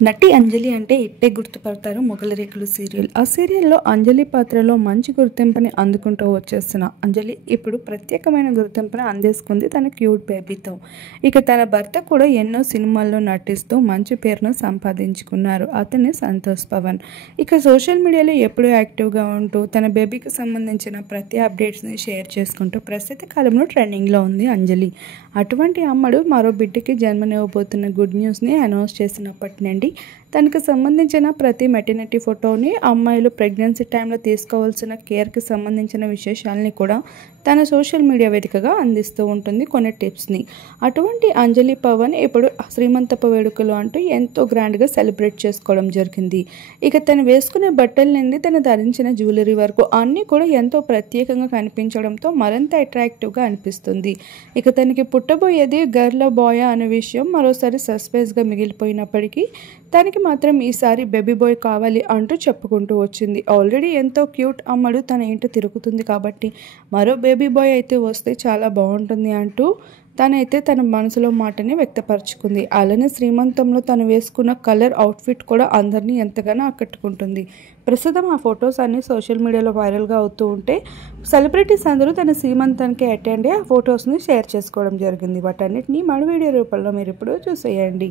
నటి అంజలి అంటే ఇట్టే గుర్తుపడతారు మొగల రేకులు సీరియల్. ఆ సీరియల్లో అంజలి పాత్రలో మంచి గుర్తింపుని అందుకుంటూ వచ్చేస్తున్న అంజలి ఇప్పుడు ప్రత్యేకమైన గుర్తింపుని అందేసుకుంది తన క్యూట్ బేబీతో. ఇక తన భర్త కూడా ఎన్నో సినిమాల్లో నటిస్తూ మంచి పేరును సంపాదించుకున్నారు. అతనే సంతోష్ పవన్. ఇక సోషల్ మీడియాలో ఎప్పుడూ యాక్టివ్గా ఉంటూ తన బేబీకి సంబంధించిన ప్రతి అప్డేట్స్ని షేర్ చేసుకుంటూ ప్రస్తుత కాలంలో ట్రెండింగ్లో ఉంది అంజలి. అటువంటి అమ్మడు మరో బిడ్డకి జన్మనివ్వబోతున్న గుడ్ న్యూస్ని అనౌన్స్ చేసినప్పటి నుండి తనకు సంబంధించిన ప్రతి మెటర్నిటీ ఫోటోని, అమ్మాయిలు ప్రెగ్నెన్సీ టైంలో తీసుకోవాల్సిన కేర్కి సంబంధించిన విశేషాలని కూడా తన సోషల్ మీడియా వేదికగా అందిస్తూ ఉంటుంది కొన్ని టిప్స్ని. అటువంటి అంజలి పవన్ ఇప్పుడు శ్రీమంతపు వేడుకలు అంటూ ఎంతో గ్రాండ్గా సెలబ్రేట్ చేసుకోవడం జరిగింది. ఇక తను వేసుకునే బట్టల నుండి తను ధరించిన జ్యువెలరీ వరకు అన్నీ కూడా ఎంతో ప్రత్యేకంగా కనిపించడంతో మరింత అట్రాక్టివ్గా అనిపిస్తుంది. ఇక తనకి పుట్టబోయేది గర్ల్ బాయ్ అనే విషయం మరోసారి సస్పెన్స్గా మిగిలిపోయినప్పటికీ తనకి మాత్రం ఈసారి బేబీ బాయ్ కావాలి అంటూ చెప్పుకుంటూ వచ్చింది. ఆల్రెడీ ఎంతో క్యూట్ అమ్మడు తన ఇంట తిరుగుతుంది కాబట్టి మరో బేబీ బాయ్ అయితే వస్తే చాలా బాగుంటుంది అంటూ తనైతే తన మనసులో మాటని వ్యక్తపరుచుకుంది. అలానే శ్రీమంతంలో తను వేసుకున్న కలర్ అవుట్ఫిట్ కూడా అందరినీ ఎంతగానో ఆకట్టుకుంటుంది. ప్రస్తుతం ఆ ఫొటోస్ అన్నీ సోషల్ మీడియాలో వైరల్గా అవుతూ ఉంటే సెలబ్రిటీస్ అందరూ తన శ్రీమంతానికి అటెండ్ అయ్యి ఆ ఫొటోస్ని షేర్ చేసుకోవడం జరిగింది. వాటన్నిటిని మన వీడియో రూపంలో మీరు ఇప్పుడు చూసేయండి.